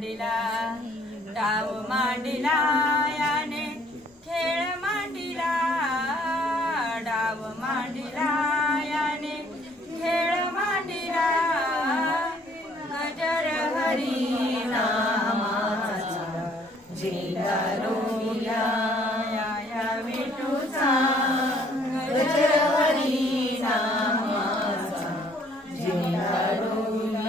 मांडिला डाव मांडिला याने खेळ मांडिला डाव मांडिला याने खेळ मांडिला गजर हरी नामाचा झेंडा रोविला या विठूचा गजर हरी नामाचा झेंडा रोविला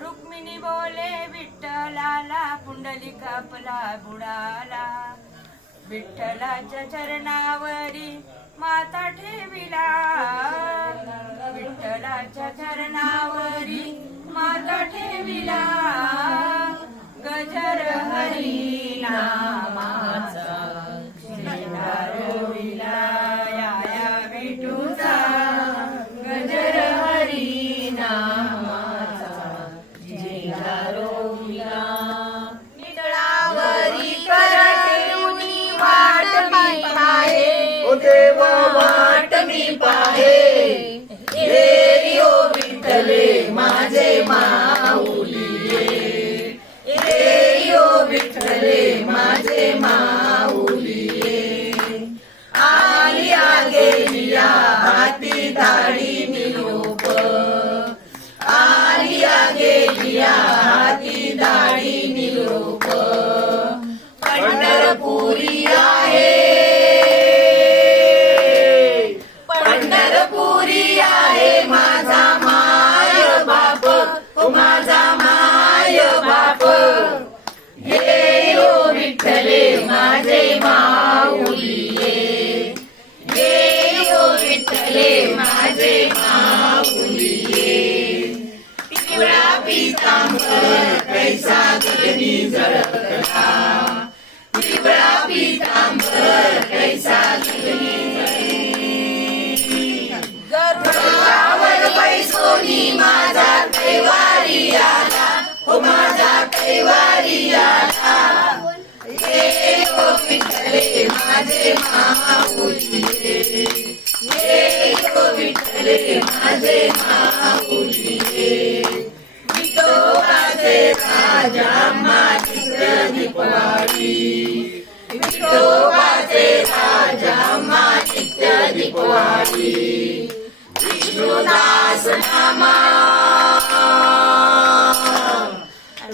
रुक्मिणी बोले विठ्ठलाला पुंडलिक आपला बुडाला विठ्ठलाच्या चरणावरी माता ठेविला विठ्ठलाच्या चरणावरी माता ठेविला गजर हरी नामाचा झेंडा रोविला या विठूचा गजर हरी नामाचा झेंडा रोविला निडळावरी करटुनी वाट मी पाहे ओ देवा वाट मी पाहे ये ओ विठ्ठले माझे माऊली ये ओ विठ्ठले माझे माऊली आली गेलिया हाती धाडी निरोप आली गेलिया हाती धाडी निरोप पंढरपुरी आहे पंढरपुरी आहे माझा माय बाप ओ माझा माय बाप ये ओ विठ्ठले माझे माऊली ये ओ विठ्ठले माझे माऊली पिवळा पितांबर कैसा गगनी झळकला पिवळा पितांबर कैसा गगनी गरुडावर बैसोनी माझा कैवारी आला हो माझा कैवारी आला ये ओ विठ्ठले माझे माऊली ये ओ विठ्ठले माझे माऊली विठोबाचे राजा माचित्र दीपवाळी विठोबाचे राजा माचित्र दीपवाळी विष्णुदास नामा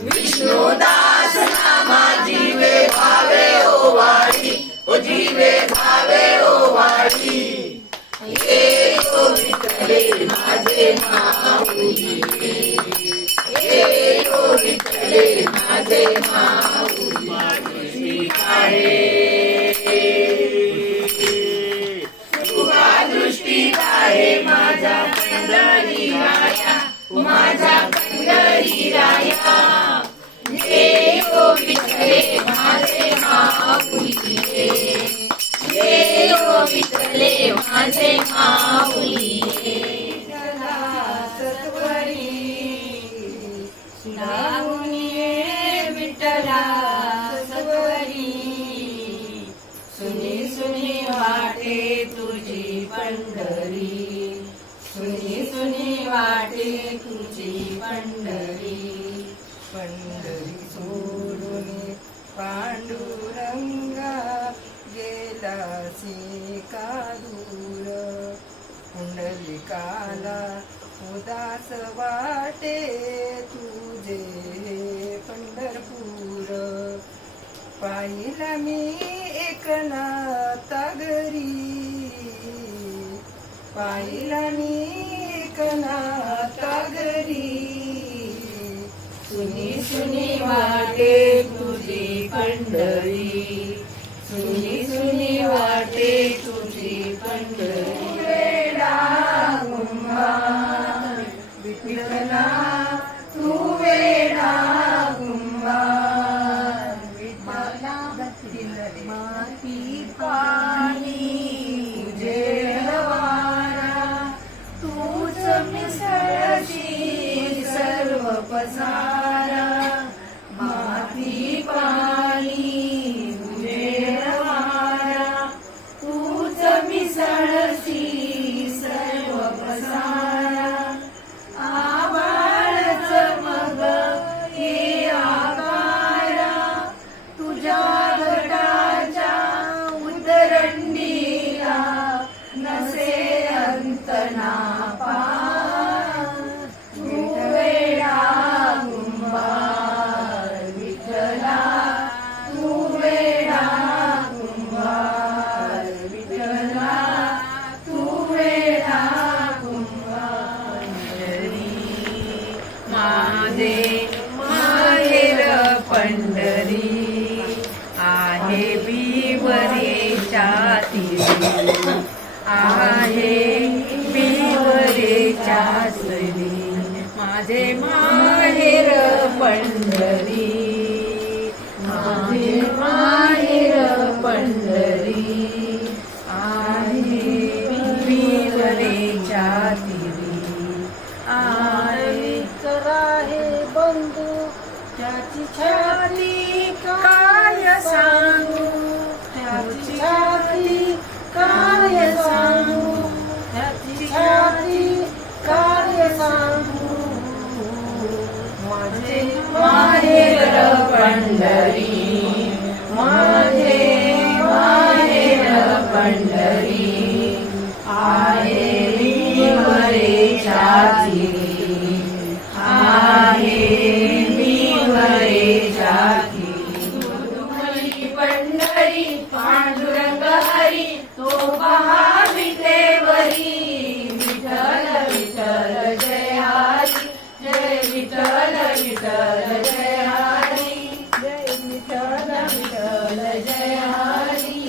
विष्णुदास नामा जीवे भावे ओ वाडी ओ जीवे भावे ओ वाडी ये ओ विठ्ठले माझे माऊली ये ओ विठ्ठले माझे माऊली आहे तुका दृष्टी आहे माझा पंढरी राया माझा पंढरी राया ये ओ विठ्ठले माझे माऊली ये ओ विठ्ठले माझे माऊली सत्वरी नाहुनी विठ्ठला सत्वरी सुनी सुनी वाटे तुझी पंढरी सुनी सुनी वाटे तुझी पंढरी पंढरी सोडून पांडुरंगा गेलासी का दूर पुंडलिकाला उदास वाटे तुझे पंढरपूर पाहिला मी एकनाथा घरी पाहिला मी एकनाथा घरी सुनी सुनी वाटे तुझी पंढरी सुनी सुनी वाटे तुझी पंढरी वेडा गुंबा विठ्ठला तू वेडा गुंबा विठ्ठला माती पाणी तुझे वारा तूच मिसळशी सर्व पसारा माती पाणी तुझे वारा तूच मिसळशी सर्व पसारा आबाळच मग माझे माहेर पंढरी आहे विवरेच्या तीरी आहे विवरेच्या सरी माझे माहेर पंढरी माझे माहेर पंढरी आहे विवरेच्या तीरी आहे आहे बंधू त्याची छाती काय सांगू त्याची छाती काय सांगू त्याची छाती काय सांगू माझे माहेर पंढरी माझे माहेर पंढरी आहे विवरेच्या तीरी आहे विवरेच्या तीरी पंढरी पांडुरंग हरी तो पहा विटेवरी विठ्ठल विठ्ठल जय हरी जय विठ्ठल विठ्ठल जय हरी जय विठ्ठल विठ्ठल जय हरी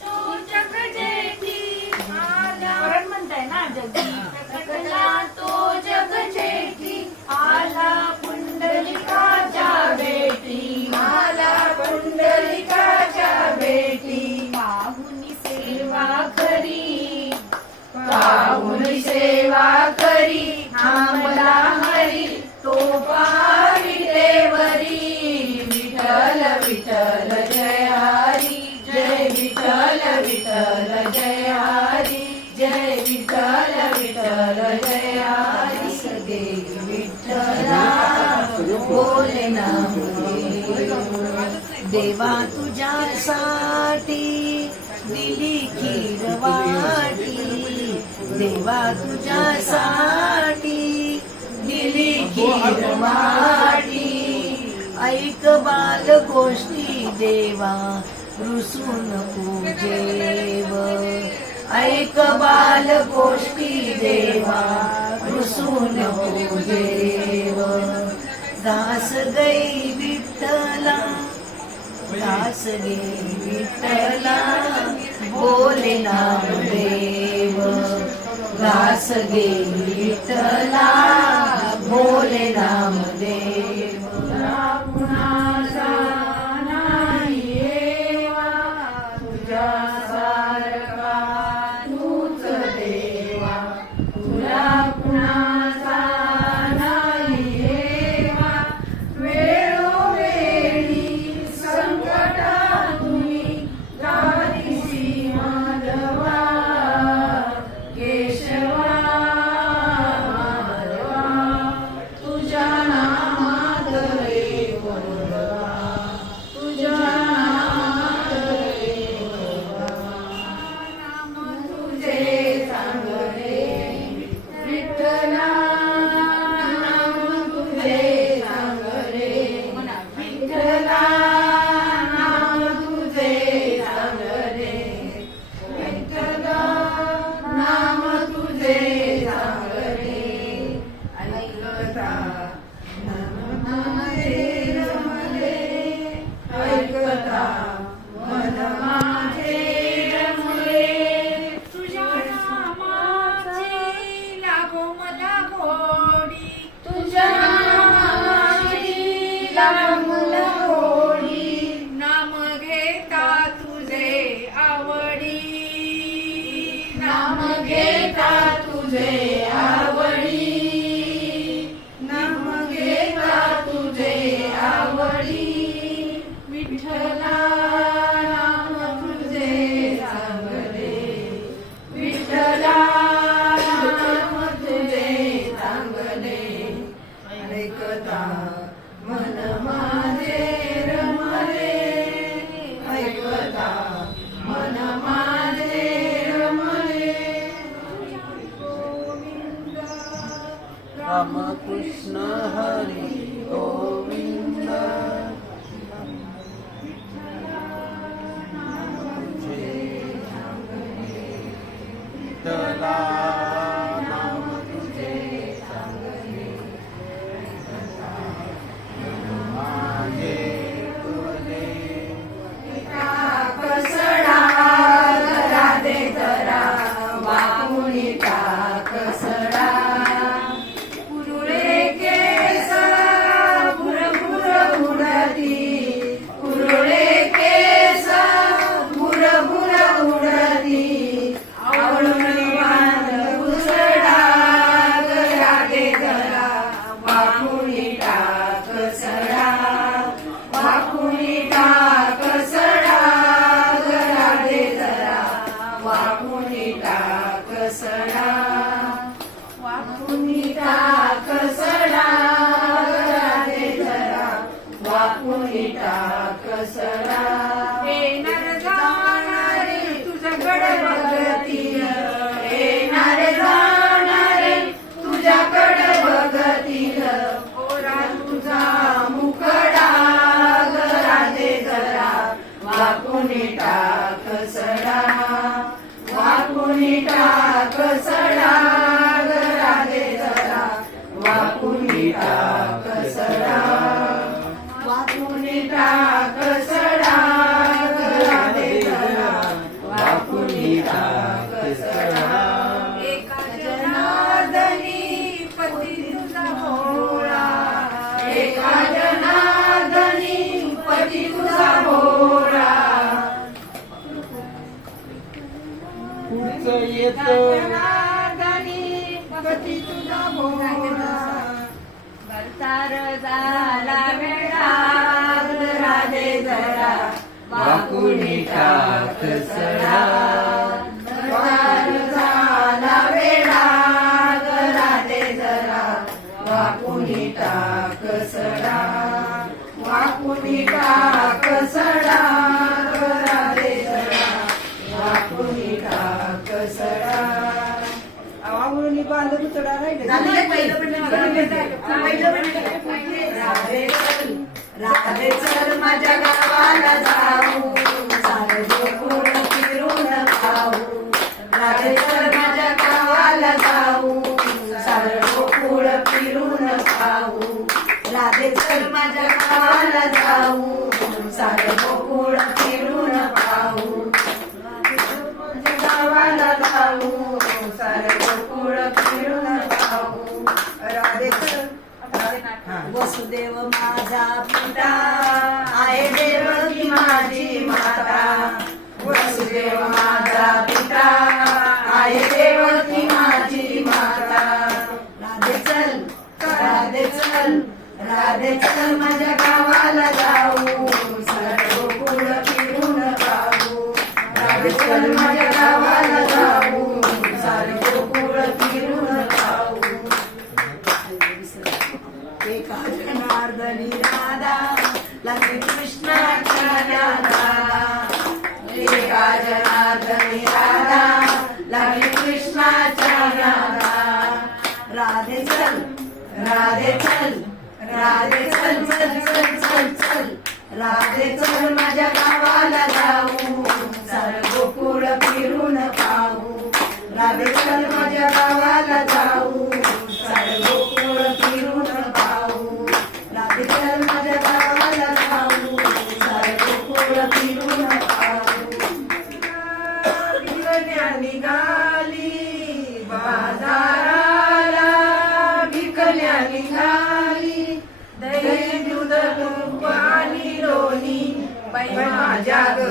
तू जग जेठी आला म्हणताय ना जगला तो जग जेठी आला पुंडलिकाच्या बेटी मला पुंडलिकाच्या बेटी पाहुनी सेवा खरी पाहून सेवा करी थांबला हरी तो पावी देवरी विठ्ठल विठ्ठल जय हरी जय विठ्ठल विठ्ठल जय हरी जय विठ्ठल विठ्ठल जय हरी सगे विठ्ठला बोले ना देवा तुझ्यासाठी दिली खीर वाटी देवा तुझ्यासाठी दिली खीर वाटी ऐक बाल गोष्टी देवा रुसून पूजेव ऐक बाल गोष्टी देवा रुसून पूजेव दास गई विठ्ठला दास गे विठ्ठला बोले नामदेव दास गे विठ्ठला बोले नामदेव कुणाचा नाही येवा तुझ्या सारखा तूच देवा तुला कुणाचा नाही येवा वेळोवेळी संकटातुनी गादिसी माधवा केशवा माधवा तुझ्या नामात रे वरवा तुझ्या नामात रे वरवा नाम तुझे चांगले विठ्ठला नाम तुझे चांगले विठ्ठला नाम तुझे चांगले विठ्ठला नाम तुझे चांगले ऐकता मन माझे रमले ऐकता मन माझे रमले तुझ्या नामाचे लागो मला गोडी तुझ्या नामाची लांबला होडी नाम घेता तुझे आवडी नाम घेता तुझे आवडी नाम घेता तुझे आवडी विठ्ठला नाम तुझे चांगले विठ्ठला नाम तुझे चांगले ऐकता मन माझे रमले ऐकता मन माझे रमले रामकृष्ण हरी गोविंद विठ्ठला नाम तुझे चांगले वाकुनी टाक सडा वाकुनी टाक सडा राधे जरा वाकुनी टाक सडा एका जनार्दनी पती तुझा भोळा एका जनार्दनी पती तुझा भोळा पुढचं येत जनार्दनी पती तुझा भोळा भरतार झाला वेळा राधे जरा वाकुनी टाक सडा भरतार झाला वेळा राधे जरा वाकुनी टाक सडा वाकुनी टाक सडा राधे जरा वाकुनी टाक सडा वाकुनी बांधून चढा राधे चल माझ्या गावाला जाऊ सारे गोकुळ फिरून खाऊ राधे चल माझ्या गावाला जाऊ सारे गोकुळ फिरून खाऊ राधे चल माझ्या गावाला जाऊ सारे गोकुळ फिरून खाऊ माझ्या गावाला जाऊ सारे गोकुळ फिरून खाऊ राधे चल वसुदेव माझा पिता आहे देवकी माझी माता वसुदेव माझा पिता आहे देवकी माझी माता राधे चल राधे चल राधे चल माझ्या गावाला जाऊ सर्व गोकुळ फिरून पाहू राधे चल माझ्या गावाला जाऊ सर्व गोकुळ फिरून पाहू एका जनार्दनी राधा लक्ष्मी कृष्णाच्या राधा एका जनार्दनी राधा लक्ष्मी कृष्णाच्या राधा राधे चल राधे चल राधे चल चल चल चल चल राधे चल माझ्या गावाला जाऊ सार गोकुळ फिरून पाहू राधे चल माझ्या गावाला जाऊ सार गोकुळ फिरून पाहू राधे चल माझ्या गावाला जाऊ सार गोकुळ फिरून पाहू विकल्या निघाली बाजाराला विकल्या निघाली दही दूध तूप आणि लोणी बाई माझ्या ग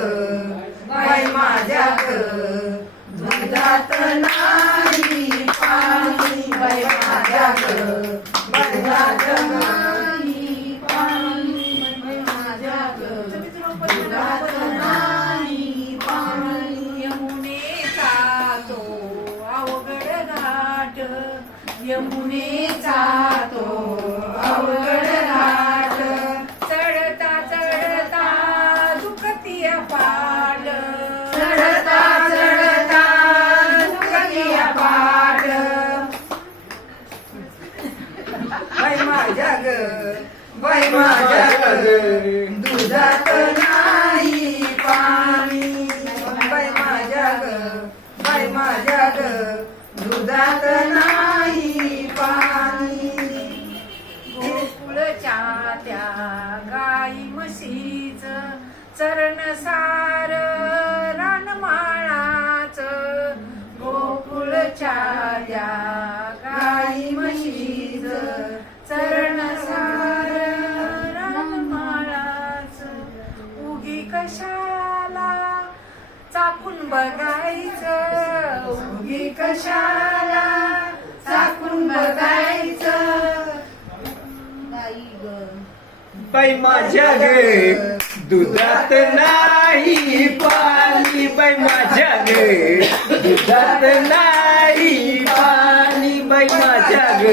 बाई माझ्या ग दुधात नाही पाणी बाई माझ्या ग दुधात नाही पाणी बाई माझ्या ग दुधात नाही पाणी यमुनेचा तो अवघड घाट यमुनेचा तो अवघड घाट चढता चढता दुखती पाड चढता चढता दुखती पाट बाई माझ्या ग बाई माझ्या ग दुधात नाही पाणी बाई माझ्या ग बाई माझ्या ग दुधात नाही पाणी गोकुळच्या त्या गाई म्हशीच चरणसार रानमाळाच गोकुळच्या त्या गाई म्हशीच चरणसार रानमाळाच उगी कशाला चाकून बघायचं उगी कशाला चाकून बघायचं बाई ग बाई माझ्या ग दुधात नाही पाणी बाई माझ्या ग दुधात नाही पाणी बाई माझ्या ग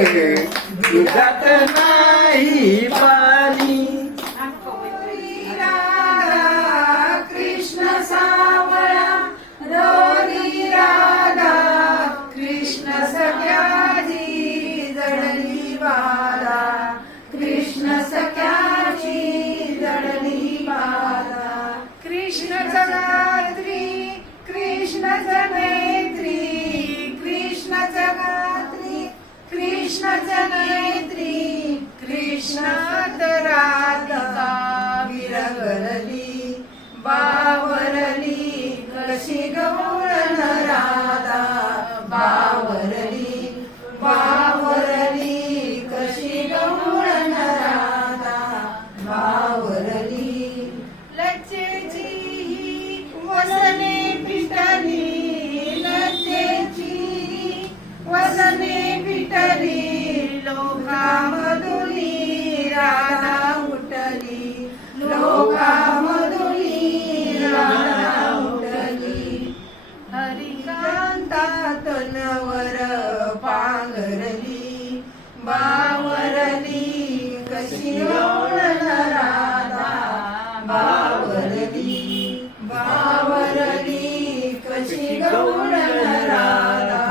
दुधात नाही पाणी राधा कृष्ण सावळा दोरी राधा कृष्ण सख्याची जडली बाधा कृष्ण सख्याची जडली बाधा कृष्ण जगात्री कृष्ण जनेत्री कृष्ण जगात्री कृष्ण जनेत्री कशी गवळण राधा बावरली बावरली कशी गवळण राधा बावरली लज्जेची ही वसने पिटली लज्जेची वसने पिटली लोकामधुनी राधा उठली लोकामधुनी राधा उठली हरिकांता तनवर पांघरली बावरली कशी गवळण राधा बावरली बावरली कशी गवळण राधा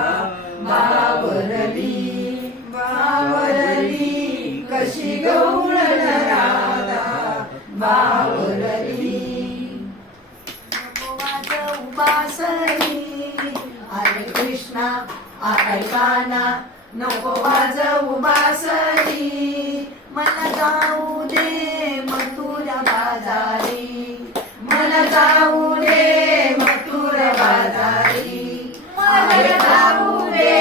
बावरली बावरली कशी गवळण राधा बावरली बासरी हरे कृष्णा ऐकाना नको वाजवू बासरी मला जाऊ दे मथुरा बाजारी मला जाऊ दे मथुरा बाजारी मला जाऊ दे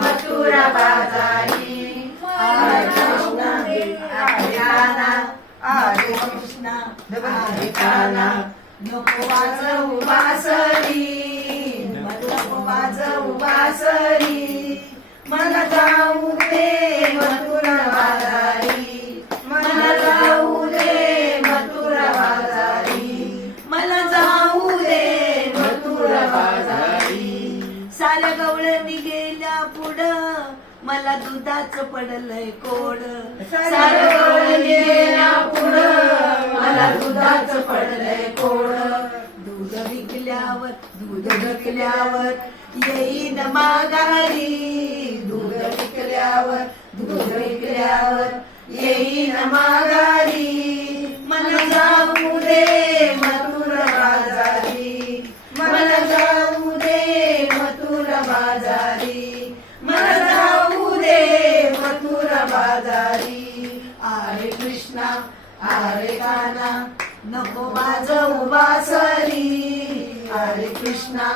मथुरा बाजारी हरे कृष्णा ऐकाना हरे कृष्णा ऐकाना नको वाजवू बासरी नको वाजवू बासरी मला जाऊ दे मथुरा बाजारी मला जाऊ दे मथुरा बाजारी मला जाऊ दे मथुरा बाजारी साऱ्या गवळणी गेल्या पुढं मला दुधाचं पडलंय कोड साऱ्या गवळणी गेल्या पुढं मला दुधाचं पडलंय कोड दूध विकल्यावर येईन माघारी दूध विकल्यावर येईन माघारी मला जाऊ दे मथुरा बाजारी मला जाऊ दे मथुरा बाजारी मला जाऊ दे मथुरा बाजारी हरे कृष्णा हरे काना नको वाजवू बासरी हरे कृष्णा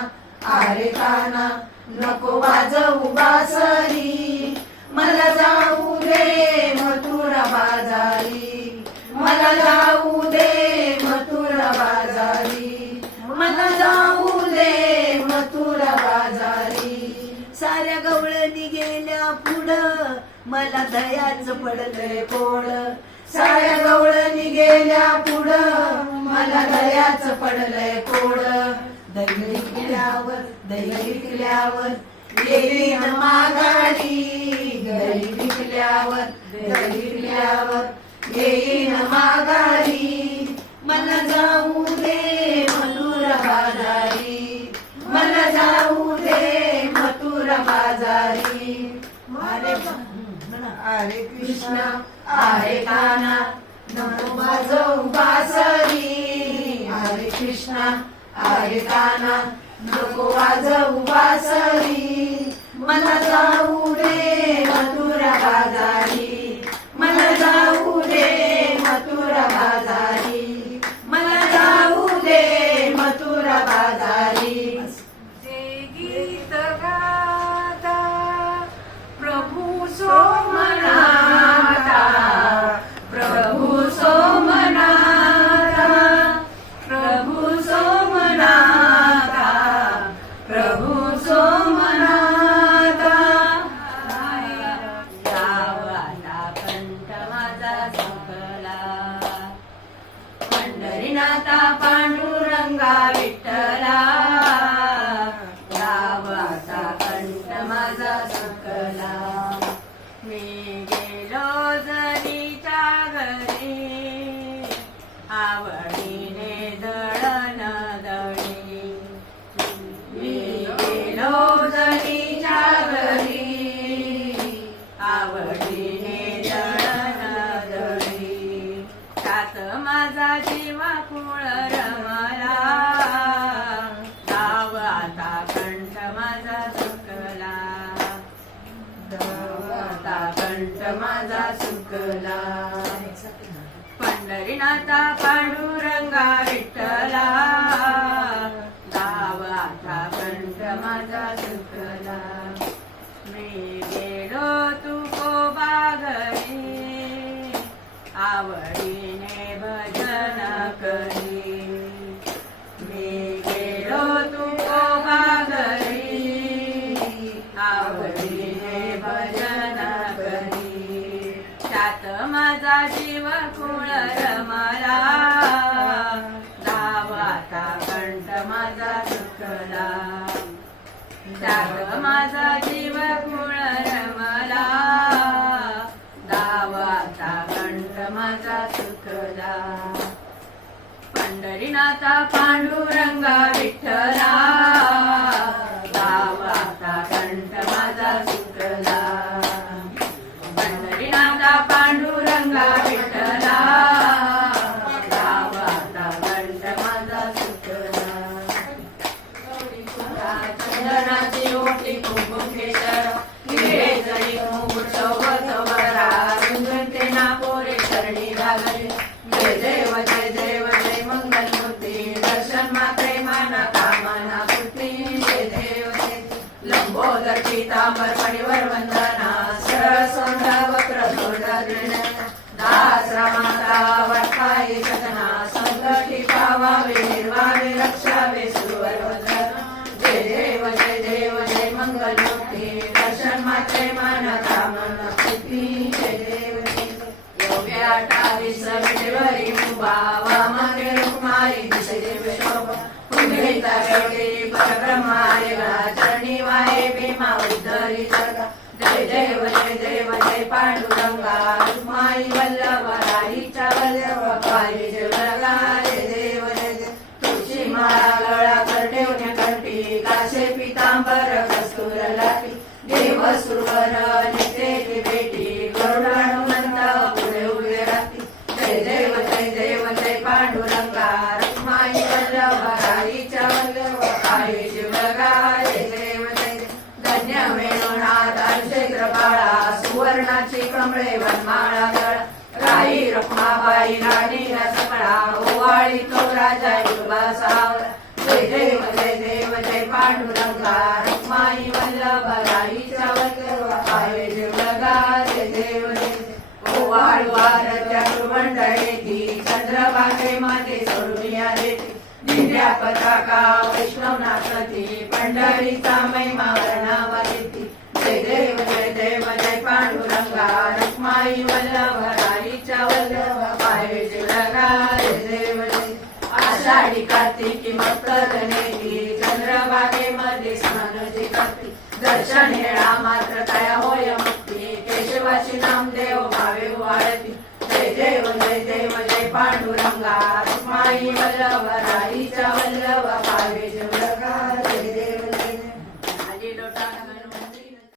हरे काना नको वाजवू बासरी मला जाऊ दे मथुरा बाजारी मला जाऊ दे मथुरा बाजारी मला जाऊ दे मथुरा बाजारी साऱ्या गवळणी गेल्या पुढं मला दयाच पडलंय कोड साऱ्या गवळणी गेल्या पुढं मला दयाच पडलंय कोड दही विकल्यावर येईन माघारी दही विकल्यावर येईन माघारी मला जाऊ दे मथुरा बाजारी मला जाऊ दे मथुरा बाजारी हरे कृष्णा हरे काना नको वाजवू बासरी हरे कृष्णा हरे काना नको वाजवू बासरी मला जाऊ दे मथुरा बाजारी मला जाऊ दे मथुरा बाजारी मला जाऊ दे मथुरा बाजारी जे गीत गाता प्रभू सोमनाथा प्रभू सोमनाथा प्रभू सोमनाथा प्रभू सोमनाथा गावाला कंठ माझा संपला पंढरीनाथा पांडुरंगा विठ्ठला गावाचा कंठ माझा संपला मी गेलो जरीच्या घरी आवडीने दळण दळी मी गेलो जरीच्या घरी आवडीने दळण दळी त्यात माझा जीवा कुळ रमला गावाचा कंठ माझा सुकला गावाचा कंठ माझा सुकला पंढरीनाथा पांडुरंगा विठ्ठला गावा आवडीने भजन करी मी गेलो तुकोबा घरी आवडीने भजन करी त्यात माझा जीव कुळ रमला दावाता कंठ माझा सुखला त्यात माझा जीव कुळ रमला दावाता कंठ माझा सुखला पंढरीनाथा पांडुरंगा विठ्ठला दावाता कंठ माझा सुखला पंढरीनाथा पांडुरंगा विठ्ठला दावाता कंठ माझा सुखला चंदनाची ओटी कुंकुम केशर हिरे जरी मुकुट सोबत वरा गुंजनते ना पोरे चरणी लागले जय देव जय देव जय मंगल मूर्ती दर्शन मात्रे माना कामना कृती जय देव जय लंबोदर पीतांबर परिवर वंदना सरळ सोंडा वक्र सोंडा दास रामाता वटकाई सदना संकटी पावावे निर्वावे रक्षावे सुरवर वंदना जय देव जय मंगल मूर्ती दर्शन मात्रे मान कामना कृती जय देव जय 28 फेब्रुवारी मुबा वामने रुक्माई दिशे शोभा पुंडलिका गौरी परब्रह्मा आलेला चरणी वाहे भीमा उद्धरी जगा जय देव जय पांडुरंगा रुक्माई वल्लभ राहीच्या वल्लभ पायी जगा जय देव तुळशी माळा गळा करडेवण्या कंठी काशे पितांबर कस्तूर लाटी देव सुरवर नित्याची भेटी गरुड हनुमंत पुढे उभे राहती जय देव जय पांडुरंगा रुक्माई वल्लभ राहीच्या वल्लभ पायी शिवगा जय देव धन्य वेणुनाथ क्षेत्र बाळा सुवर्णाची कमळे वनमाळा गळा राई रुक्माबाई राणीला सकळा ओवाळी तो राजा युवा सावळा जय देव जय पांडुरंगा रुक्माई वल्लभ राईच्या वल्लभ पायी शिवगा जय देव ओवाळू आरत्या मंडळी चंद्रभागे मध्ये सोडूया देते दिव्या पताका वैष्णवनाथी पंढरीचा महिमा वर्णावती जय देव जय पांडुरंगा रुक्माई वल्लभ राईच्या वल्लभ पायी शिवगा जय देव आषाढी कार्तिकी मकर नेती चंद्रभागेमध्ये स्नानची करते दर्शन हेळा मात्र काय होय मुक्ती केशवाची नामदेव भावे वाळती जय देव जय पांडुरंगा रुक्माई वल्लभ राईच्या वल्लभ पायी